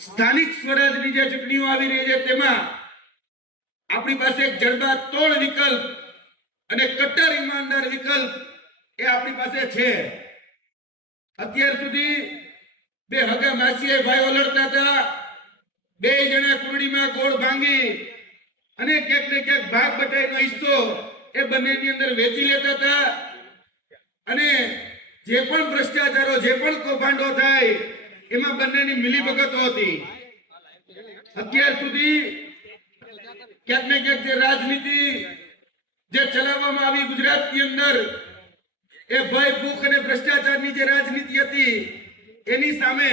સ્થાનિક સ્વરાજની જે ચૂંટણીઓ આવી રહી છે તેમાં આપણી પાસે એક જડબાતોડ વિકલ્પ અને કટ્ટર ઈમાનદાર વિકલ્પ એ આપણી પાસે છે। અત્યાર સુધી બે હગા માસીએ ભાઈઓ લડતા હતા, બે જણા કુંડળીમાં ગોળ ભાંગી અને ક્યાંક ને ક્યાંક ભાગ બટાઈનો હિસ્સો એ બંનેની અંદર વેચી લેતા હતા અને જે પણ ભ્રષ્ટાચારો, જે પણ કૌભાંડો થાય એમાં બંનેની મિલીભગતો હતી। અત્યાર સુધી ક્યાંક ને ક્યાંક જે રાજનીતિ જે ચલાવવામાં આવી ગુજરાતની અંદર એ ભય, ભૂખ અને ભ્રષ્ટાચારની જે રાજનીતિ હતી એની સામે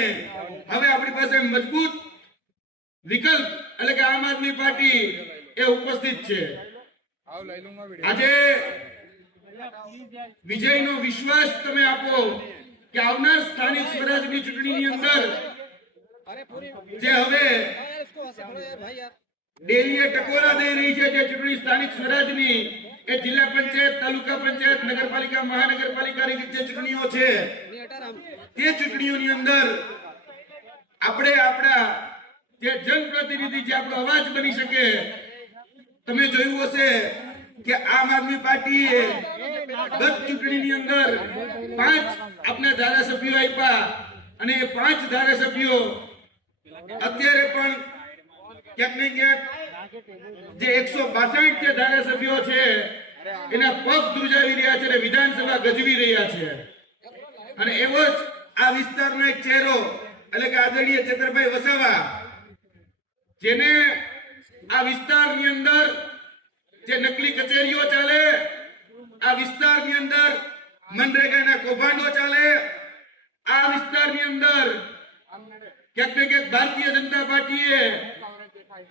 હવે આપણી પાસે મજબૂત વિકલ્પ એટલે કે આમ આદમી પાર્ટી એ ઉપસ્થિત છે। આજે વિજયનો વિશ્વાસ તમે આપો કે આવનાર સ્થાનિક સ્વરાજની ચૂંટણીની અંદર જે હવે ડેલીએ ટકોરા દઈ રહી છે જે ચૂંટણી સ્થાનિક સ્વરાજની એ જિલ્લા પંચાયત, તાલુકા પંચાયત, નગરપાલિકા, મહાનગરપાલિકાની જે ચૂંટણીઓ છે તે ચૂંટણીઓની અંદર આપણે આપણા જે જનપ્રતિનિધિ જે આપણો અવાજ બની શકે। તમે જોયું હશે કે આમ આદમી પાર્ટીએ ગત ચૂંટણીની અંદર 5 આપના ધારાસભ્યો આપ્યા અને એ 5 ધારાસભ્યો અત્યારે પણ ક્યાંક ને ક્યાંક જે 162 જે ધારાસભ્યો છે એના પગ ધ્રુજાવી રહ્યા છે અને વિધાનસભા ગજવી રહ્યા છે। અને એવો જ આ વિસ્તારનો એક ચહેરો એટલે કે આદરણીય ચેતરભાઈ વસાવા, જેને આ વિસ્તારની અંદર જે નકલી કચેરીઓ ચાલે, આ વિસ્તારની અંદર મનરેગાના કૌભાંડો ચાલે, આ વિસ્તારની અંદર ક્યાંક ને ક્યાંક ભારતીય જનતા પાર્ટીએ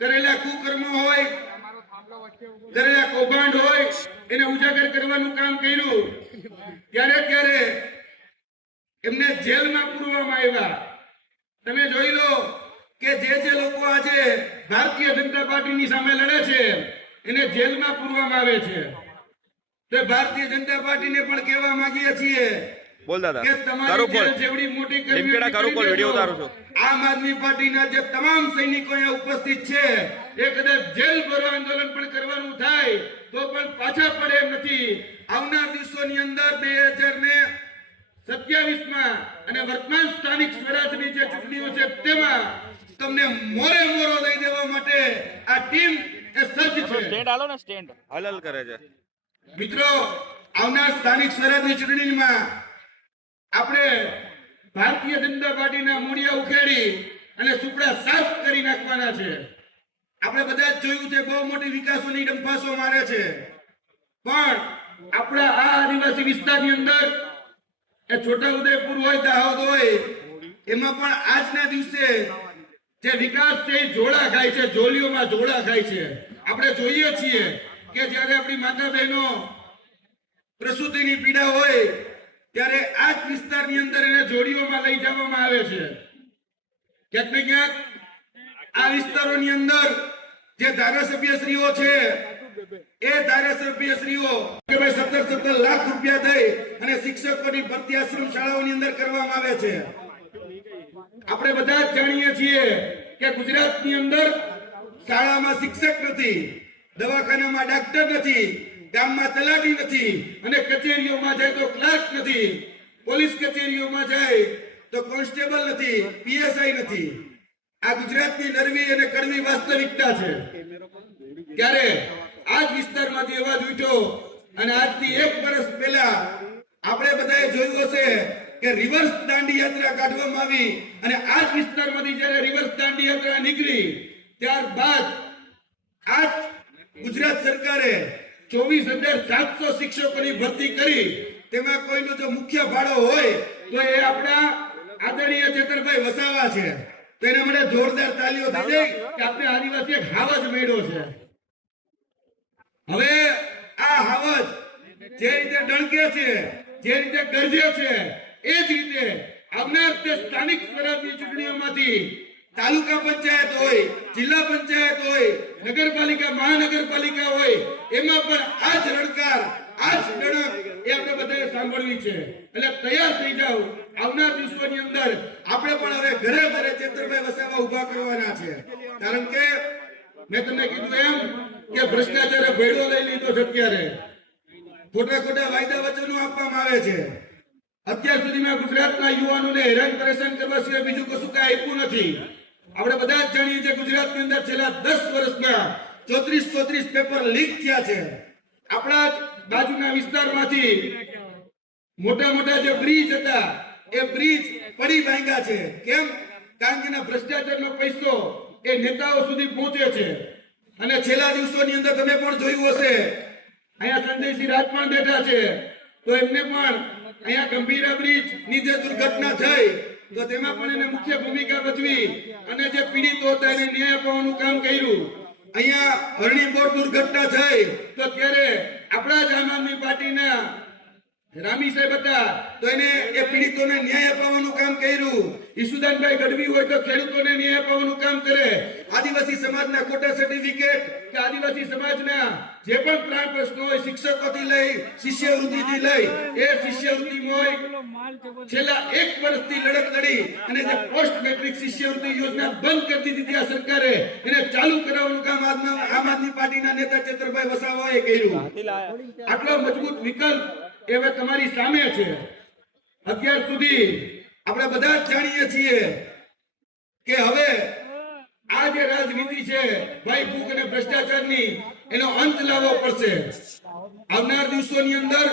કરેલા કુકર્મો હોય, કરેલા કૌભાંડ હોય એને ઉજાગર કરવાનું કામ કર્યું ત્યારે એમને જેલમાં પૂરવામાં આવ્યા। તમે જોઈ લો કે જે લોકો આજે ભારતીય જનતા પાર્ટીની સામે લડે છે એને જેલમાં પૂરવામાં આવે છે। તો ભારતીય જનતા પાર્ટીને પણ કહેવા માંગીએ છીએ કે તમારી જેવડી મોટી આમ આદમી પાર્ટીના જે તમામ સૈનિકો અહીંયા ઉપસ્થિત છે એ કદાચ જેલ ભરો આંદોલન પણ કરવાનું થાય તો પણ પાછા પડે એમ નથી। આવનાર દિવસોની અંદર 2027માં અને વર્તમાન સ્થાનિક સ્વરાજની જે ચૂંટણીઓ છે તેમાં તમને મોરે મોરો દઈ દેવા માટે આ ટીમ એ સજ્જ છે। સ્ટેન્ડ આલો ને, સ્ટેન્ડ હલલ કરે છે। મિત્રો, આવનાર સ્થાનિક સ્વરાજની ચૂંટણીમાં આપણે ભારતીય જનતા પાર્ટીના મૂળિયા ઉખેડી અને સુપડા સાફ કરી નાખવાના છે। આપણે બધા જ જોયું છે બહુ મોટી વિકાસોની ડંફાસો મારે છે, પણ આપણા આ આદિવાસી વિસ્તારની અંદર એ છોટાઉદેપુર હોય, દાહોદ હોય, એમાં પણ આજના દિવસે જે વિકાસ છે એ જોડા ખાય છે, જોલીઓમાં જોડા ખાય છે। આપણે જોઈએ છીએ કે જ્યારે આપણી માતા બહેનો પ્રસૂતિની પીડા હોય ત્યારે આ જ વિસ્તારની અંદર એને જોડીઓમાં લઈ જવામાં આવે છે। ક્યાંક ને ક્યાંક આ વિસ્તારોની અંદર જે ધારાસભ્યશ્રીઓ છે એ ધારાસભ્યશ્રીઓ કે ભાઈ 17 લાખ રૂપિયા દઈ અને શિક્ષકોની ભરતી આશ્રમ શાળાઓની અંદર કરવામાં આવે છે। આપણે બધા જ જાણીએ છીએ કે ગુજરાતની અંદર શાળામાં શિક્ષક નથી, દવાખાનામાં ડાક્ટર નથી, ગામમાં તલાટી નથી અને કચેરીઓમાં જાય તો ક્લાર્ક નથી, પોલીસ કચેરીઓમાં જાય તો કોન્સ્ટેબલ નથી, પીએસઆઈ નથી। આ ગુજરાતની નરવી અને કડવી વાસ્તવિકતા છે। ત્યારે આ જ વિસ્તારમાંથી અવાજ ઉઠ્યો અને આજથી 1 વર્ષ પહેલા આપણે બધાએ જોયું હશે કે રિવર્સ દાંડી યાત્રા કાઢવામાં આવી અને આ જ વિસ્તારમાંથી જ્યારે રિવર્સ દાંડી યાત્રા નીકળી ત્યારબાદ આ ગુજરાત સરકારે 24,700 શિક્ષકોની ભરતી કરી। તેમાં કોઈનો જો મુખ્ય ફાળો હોય તો એ આપણા આદરણીય ચેતરભાઈ વસાવા છે। તો એના માટે જોરદાર તાલીઓ થઈ જાય કે આપણે આદિવાસી એક હાવજ મેળ્યો છે। હવે આ હાવજ જે રીતે ડણકે છે, જે રીતે ગરજે છે, એ જ રીતે આવનાર તે સ્થાનિક સ્વરાજની ચૂંટણીઓમાંથી તાલુકા પંચાયત હોય, જિલ્લા પંચાયત હોય, નગરપાલિકા, મહાનગરપાલિકા હોય, એમાં પણ આ જ રણકાર આ જ લડત એ આપણે બધાએ સાંભળવી છે. એટલે તૈયાર થઈ જાઓ. આવનાર દિવસોની અંદર આપણે પણ હવે ઘરે ઘરે ચેતરભાઈ વસાવા ઉભા કરવાના છે. કારણ કે મેં તમને કીધું એમ કે ભ્રષ્ટાચારે ભેડો લઈ લીધો છે. અત્યારે ખોટા ખોટા વાયદા વચનો આપવામાં આવે છે. અત્યાર સુધીમાં ગુજરાતના યુવાનોને હેરાન પરેશાન કરવા સિવાય બીજું કશું કાંઈ આપ્યું નથી. આપણે બધા જ જાણીએ છીએ ગુજરાતની અંદર છેલ્લા 10 વર્ષમાં 34 પેપર લીક થયા છે. આપણા બાજુના વિસ્તારમાંથી મોટા મોટા જે બ્રિજ હતા એ બ્રિજ પડી ભાંગ્યા છે. કેમ? કારણ કે એના ભ્રષ્ટાચારનો પૈસો એ નેતાઓ સુધી પહોંચે છે. અને છેલ્લા દિવસોની અંદર તમે પણ જોયું હશે, અહીંયા સંજયસિંહ રાજ પણ બેઠા છે, તો એમને પણ અહીંયા ગંભીરા બ્રિજ ની જે દુર્ઘટના થઈ તો તેમાં પણ એને મુખ્ય ભૂમિકા ભજવી અને જે પીડિતો હતા એને ન્યાય અપાવવાનું કામ કર્યું. અહીંયા હરણી બોટ દુર્ઘટના થઈ તો ત્યારે આપણા જ આમ આદમી પાર્ટીના રામી સાહેબ હતા તો એને એ પીડિતોને ન્યાય અપાવવાનું કામ કર્યું. ઈસુદાનભાઈ ગઢવી હોય તો ખેડૂતોને ન્યાય અપાવવાનું કામ કરે. આદિવાસી સમાજના ખોટા સર્ટિફિકેટ કે આદિવાસી સમાજના જે પણ પ્રાણ પ્રશ્નો હોય શિક્ષકોથી લઈ શિષ્યવૃત્તિથી લઈ એ શિષ્યવૃત્તિમાં છેલ્લા 1 વર્ષથી લડત લડી અને જે પોસ્ટ મેટ્રિક શિષ્યવૃત્તિ યોજના બંધ કરી દીધી આ સરકારે એને ચાલુ કરાવવાનું કામ આમ આદમી પાર્ટીના નેતા ચેતરભાઈ વસાવાએ કર્યું. આટલો મજબૂત વિકલ્પ એ હવે તમારી સામે છે. અત્યાર સુધી આપણે બધા જ જાણીએ છીએ કે હવે આ જે રાજનીતિ છે ભાઈ ભૂખ અને ભ્રષ્ટાચારની એનો અંત લાવવો પડશે. આવનાર દિવસોની અંદર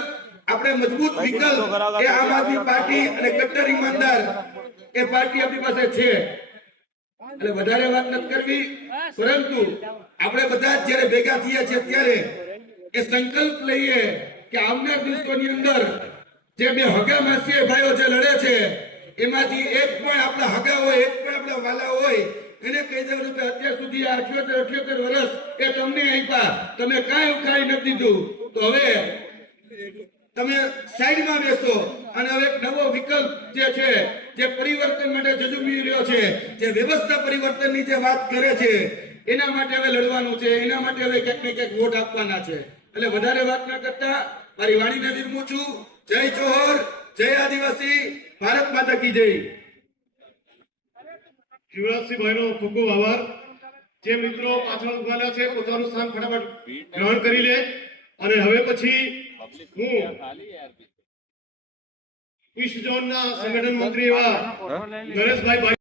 આપણે મજબૂત વિકલ્પ એ આમ આદમી પાર્ટી અને કટ્ટર ઈમાનદાર એ પાર્ટી આપણી પાસે છે. એટલે વધારે વાત નથી કરવી, પરંતુ આપણે બધા જ જ્યારે ભેગા થયા છીએ ત્યારે એ સંકલ્પ લઈએ કે આવનાર દિવસોની અંદર જે બે હગા માસીએ ભાઈઓ જે લડે છે એમાંથી એક પણ આપણા હગા હોય, એક પણ આપણા વાલા હોય એને કહી દેવાનું કે અત્યાર સુધી આ 78 વર્ષ એ તમને આપ્યા, તમે કાંઈ ઉખાડી નથી દીધું, તો હવે તમે સાઈડમાં બેસો અને હવે એક નવો વિકલ્પ જે છે જે પરિવર્તન માટે જજુમી રહ્યો છે, જે વ્યવસ્થા પરિવર્તનની જે વાત કરે છે એના માટે હવે લડવાનું છે. એના માટે હવે ક્યાંક ને ક્યાંક વોટ આપવાના છે. એટલે વધારે વાત ન કરતા મારી વાણીને વિરમું છું. જય જોહર, જય આદિવાસી, ભારત માતા કી જય. શિવરાજસિંહભાઈનો ખૂબ ખૂબ આભાર. જે મિત્રો પાછળ ઉભાલા છે પોતાનું સ્થાન ફટાફટ ગ્રહણ કરી લે. અને હવે પછી હું ઈસ્ટ ઝોનના સંગઠન મંત્રી એવા નરેશભાઈ